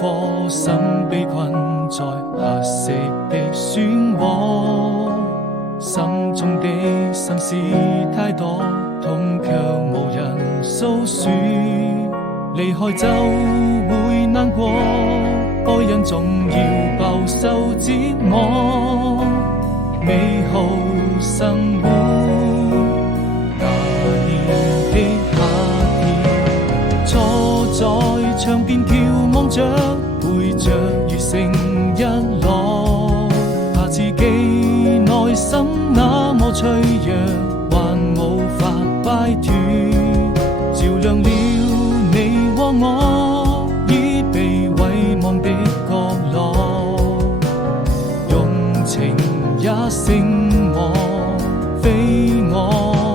顆心被困在黑色的漩渦，心中的心事太多，痛卻無人訴說。離開就會難過，愛人總要飽受折磨。美好生活，那年的夏天，坐在窗邊眺望着，背着雨成日落，怕自己內心那麼脆弱，還無法擺脫，照亮了你和我已被遺忘的角落，用情也勝我，非我